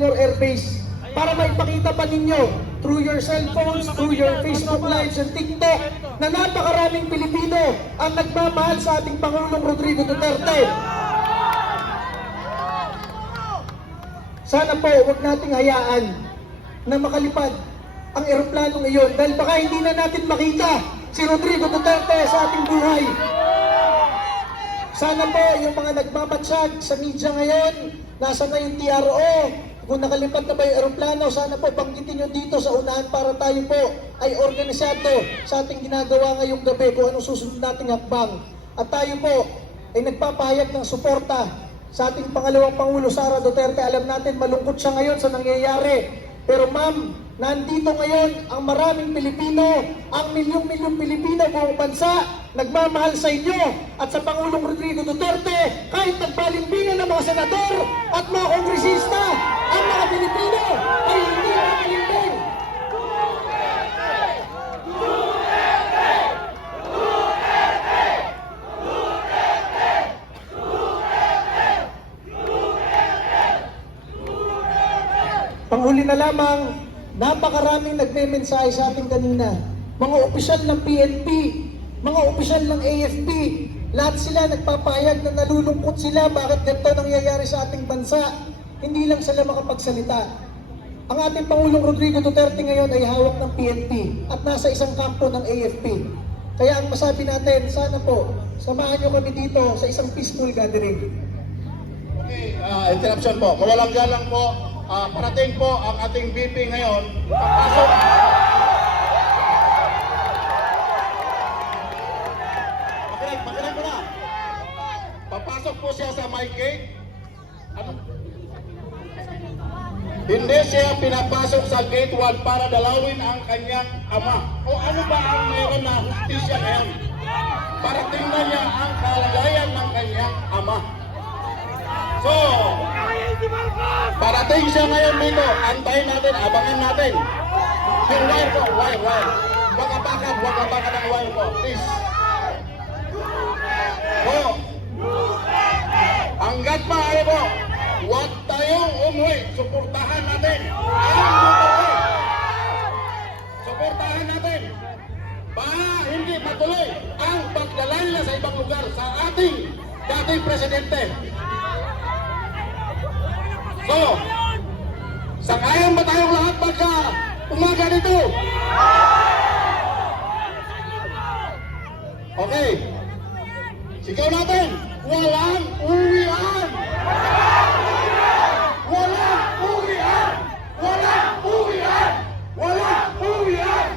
your airbase para maipakita pa ninyo through your cellphones, through your Facebook Lives and TikTok na napakaraming Pilipino ang nagmamahal sa ating Pangulong Rodrigo Duterte. Sana po huwag nating hayaan na makalipad ang eroplanong iyon dahil baka hindi na natin makita si Rodrigo Duterte sa ating buhay. Sana po yung mga nagmamatsyag sa media ngayon, nasa na yung TRO, kung nakalipad na ba yung aeroplano, sana po banggitin nyo dito sa unahan para tayo po ay organisado sa ating ginagawa ngayong gabi kung anong susunod nating hakbang. At tayo po ay nagpapahayag ng suporta sa ating pangalawang Pangulo Sara Duterte. Alam natin malungkot siya ngayon sa nangyayari. Pero ma'am, nandito ngayon ang maraming Pilipino, ang milyong-milyong Pilipino buong bansa, nagmamahal sa inyo at sa Pangulong Rodrigo Duterte, kahit nagbalimbingan ng mga senador at mga kongresista, ang mga Pilipino ay hindi makalimbing. Panghuli na lamang, napakaraming nagme-mensahe sa atin kanina. Mga opisyal ng PNP, mga opisyal ng AFP, lahat sila nagpapahayag na nalulungkot sila bakit ganito nangyayari sa ating bansa. Hindi lang sila makapagsalita. Ang ating Pangulong Rodrigo Duterte ngayon ay hawak ng PNP at nasa isang kampo ng AFP. Kaya ang masabi natin, sana po, samahan nyo kami dito sa isang peaceful gathering. Okay, interruption po. Mawalang galang po. Parating po ang ating VP ngayon. Papasok. Makinig mo na. Papasok po siya sa my gate. Ano? Hindi siya pinapasok sa gate 1 para dalawin ang kanyang ama. O ano ba ang meron na hustisya ngayon? Para tingnan niya ang kalagayan ng kanyang ama. So, parating siya ngayon dito. Antayin natin, abangan natin. Yung wire po, wire. Huwag apakan ang wire po, please. So, hanggat maaari po, huwag tayong umuwi. Suportahan natin. Suportahan natin. Baka hindi matuloy ang pagdalala sa ibang lugar sa ating dating presidente. So, sangayon ba tayong lahat pagka umaga nito? Okay. Sigaw natin. Walang uwian! Walang uwian! Walang uwian! Walang uwian!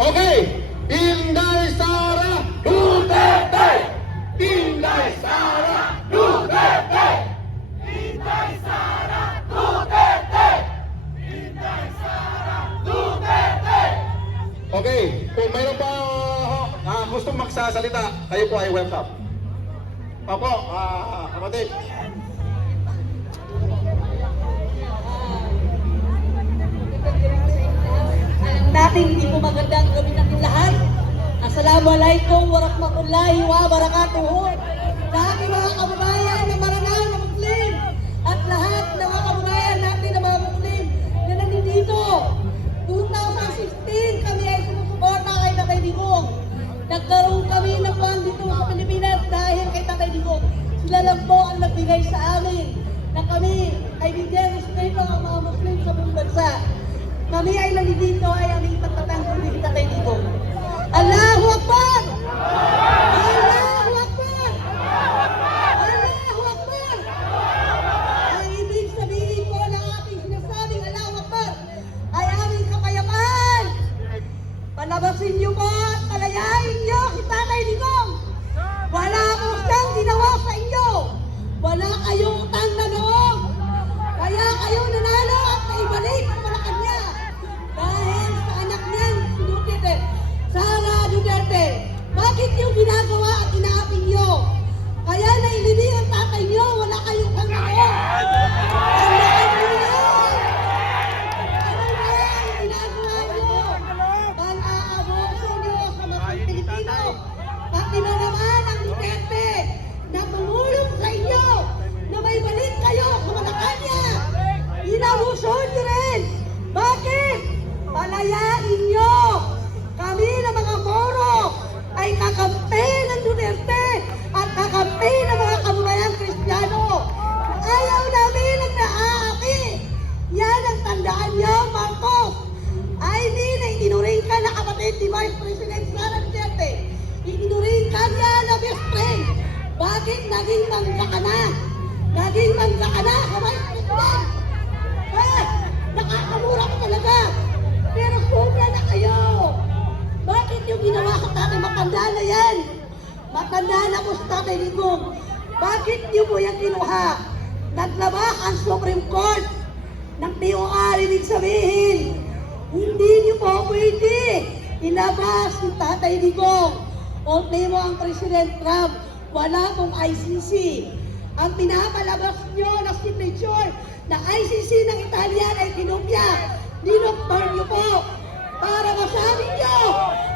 Okay. Inday Sara Duterte! Inday Sara Duterte! Inday Sara Duterte! Inday Sara Duterte! Okay, kung mayroon pa gustong magsasalita, kayo po ay welcome. Opo, kapatid. Natin hindi po magandang gawin natin lahat. Assalamualaikum warahmatullahi wabarakatuh. Sa ating mga kababayan na marangal na Muslim at lahat ng mga kababayan natin na mga Muslim na nandito. 2016 kami ay sumusuporta kay Tatay Digong. Nagkaroon kami ng pan dito sa Pilipinas dahil kay Tatay Digong. Sila lang po ang nagbigay sa amin na kami ay bigyan respeto ang mga Muslim sa buong bansa. Kami ay nandito ay aming pagtatanggol ni Tatay Digong. Allahu Akbar! Allahu Akbar! Allahu Akbar! Ang ibig sabihin po ng ating sinasabing Allahu Akbar ay aming kapayapaan. Palabasin niyo po at palayain niyo si Tatay Digong. palayain nyo kami na mga Moro ay kakampi ng Duterte at kakampi ng mga kababayang Kristiyano. Ayaw namin ang naaaki. Yan ang tandaan nyo, Marcos. Ay hindi na itinuring ka na kapatid ni Vice President Sara Duterte. Itinuring ka niya na best friend. Bakit naging mangga ka na? Naging mangga ka na, Vice President. Nakakamura ko talaga. Pero sobra na kayo. Bakit yung ginawa sa tatay matanda na yan? Matanda na po sa tatay Digong. Bakit niyo po yan kinuha? Naglabas ang Supreme Court ng TOR, ibig sabihin. Hindi niyo po pwede ilabas si tatay Digong. O mo ang President Trump, wala pong ICC. Ang pinapalabas niyo na signature na ICC ng Italian ay kinopya. Dinoktor niyo po para masabi niyo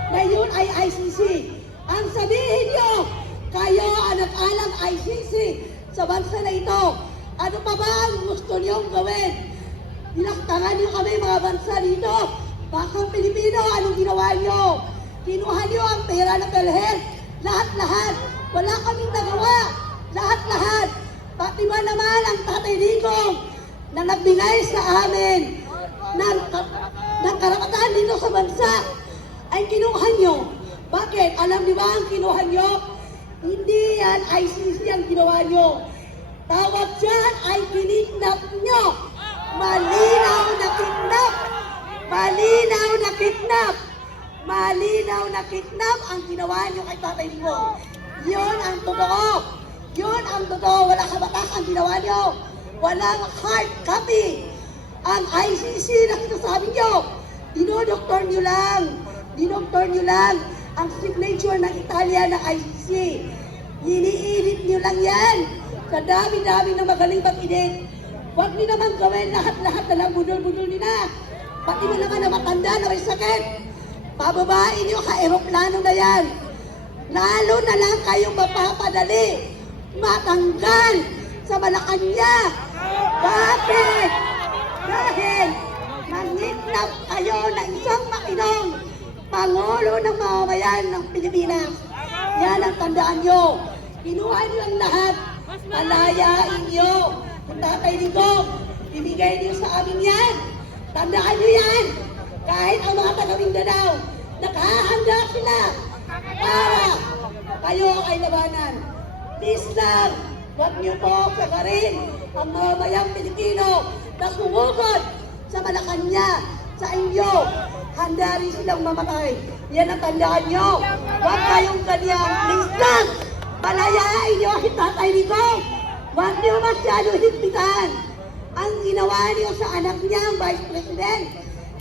na yun ay ICC. Ang sabihin niyo, kayo ang nag-alang ICC sa bansa na ito. Ano pa ba ang gusto niyong gawin? Dinaktangan niyo kami mga bansa dito. Bakang Pilipino, anong ginawa niyo? Kinuha niyo ang pera ng PhilHealth. Lahat-lahat. Wala kaming nagawa. Lahat-lahat. Pati ba naman ang tatay Digong na nagbigay sa amin ng karapatan dito sa bansa ay kinuha nyo. Bakit? Alam niyo ba ang kinuha nyo? Hindi yan ICC ang ginawa nyo. Tawag dyan ay kiniknap nyo. Malinaw na kidnap. Malinaw na kidnap. Malinaw na kidnap ang ginawa nyo kay tatay Digong. Yun ang totoo. Yun ang totoo. Wala kabatas ang ginawa nyo. Walang hard copy. Ang ICC na sinasabi nyo, dinodoktor nyo lang. Dinoktor nyo lang ang signature ng Italia ng ICC. Iniinit nyo lang yan. Sa dami-dami ng magaling mag-edit. Huwag nyo naman gawin lahat-lahat na lang budol-budol nila. Pati mo naman na matanda na may sakit. Pababain nyo ka-aeroplano na yan. Lalo na lang kayong mapapadali. Matanggal sa Malacanang. Bakit? Dahil nangitnap kayo na isang makinong Pangulo ng mamamayan ng Pilipinas. Yan ang tandaan nyo. Kinuha nyo ang lahat. Palayain nyo. Kung tatay Digong, ibigay nyo sa amin yan. Tandaan nyo yan. Kahit ang mga taga Mindanao, nakahanda sila para kayo ay labanan. Please lang, huwag nyo po pagarin ang mamamayang Pilipino na sumugod sa Malacanang, sa inyo. Handa rin silang mamatay. Yan ang tandaan nyo. Huwag kayong ganyan. Please lang, palayain nyo si tatay Digong. Huwag nyo masyado higpitan. Ang ginawa niyo sa anak niya, ang Vice President,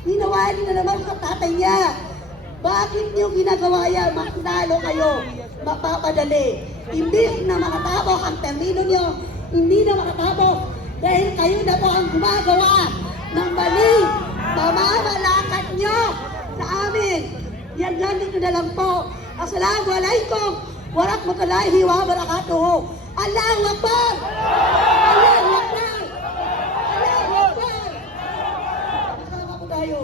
ginawa niyo na naman sa tatay niya. Bakit niyo ginagawa yan? Mas lalo kayo mapapadali. Imbis na makatabok ang termino niyo, hindi na makatabok dahil kayo na po ang gumagawa ng mali. Pamamalakad niyo sa amin. Yan ganito na lang po. Assalamualaikum warahmatullahi wabarakatuh. Allahu Akbar! Allahu Akbar! Allahu Akbar! Kasama po tayo.